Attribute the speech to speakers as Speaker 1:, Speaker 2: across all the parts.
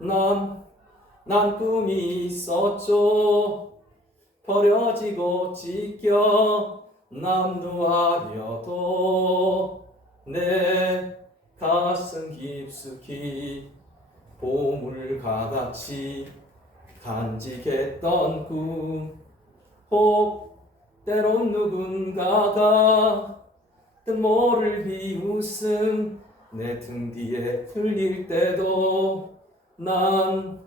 Speaker 1: 난, 난 꿈이 있었죠. 버려지고 찢겨 남루하려도 내 가슴 깊숙이 보물과 같이 간직했던 꿈. 혹 때론 누군가가 뜻 모를 비웃음 내 등 뒤에 흘릴 때도 난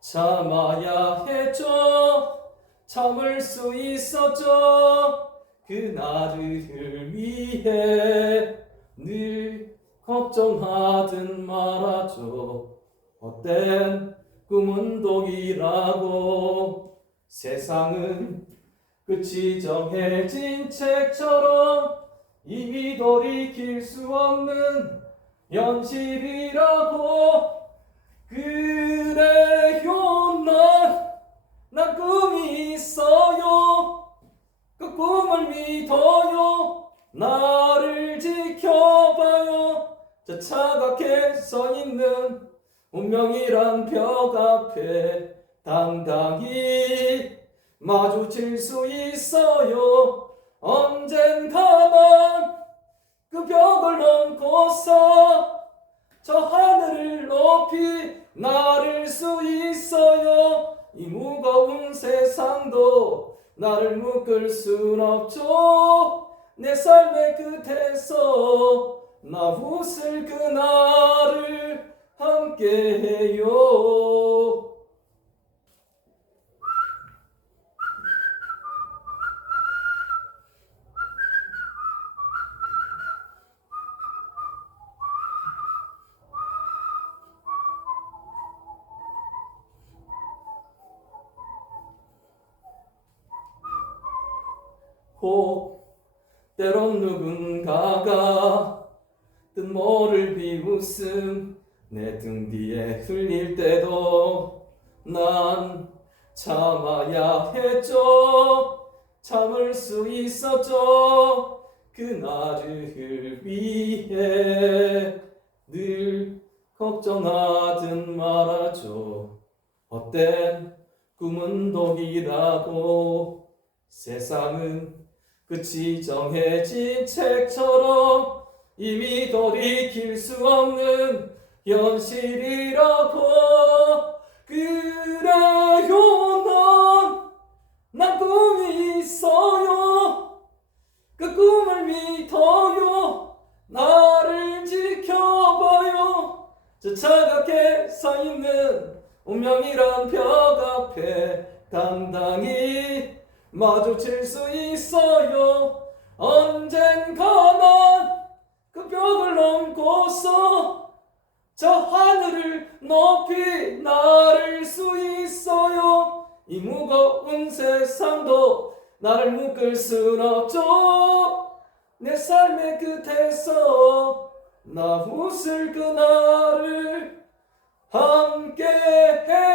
Speaker 1: 참아야 했죠. 참을 수 있었죠. 그날을 위해 늘 걱정하든 말아줘 헛된 꿈은 독이라고. 세상은 끝이 정해진 책처럼 이미 돌이킬 수 없는 현실이라고 믿어요 나를 지켜봐요. 저 차갑게 서있는 운명이란 벽 앞에 당당히 마주칠 수 있어요. 언젠가만 그 벽을 넘고서 저 하늘을 높이 나를 수 있어요. 이 무거운 세상도 나를 묶을 순 없죠. 내 삶의 끝에서 나 웃을 그날을 함께해요 혹 때론 누군가가 뜻 모를 비웃음 내 등 뒤에 흘릴 때도 난 참아야 했죠. 참을 수 있었죠. 그날을 위해 늘 걱정하든 말아줘. 헛된 꿈은 독이라고 세상은 끝이 정해진 책처럼 이미 돌이킬 수 없는 현실이라고. 그래요 난, 난 꿈이 있어요. 그 꿈을 믿어요. 나를 지켜봐요. 저 차갑게 서 있는 운명이란 벽 앞에 당당히 마주칠 수 있어요. 언젠가 난그 벽을 넘고서 저 하늘을 높이 나를 수 있어요. 이 무거운 세상도 나를 묶을 순 없죠. 내 삶의 끝에서 나 웃을 그날을 함께 해요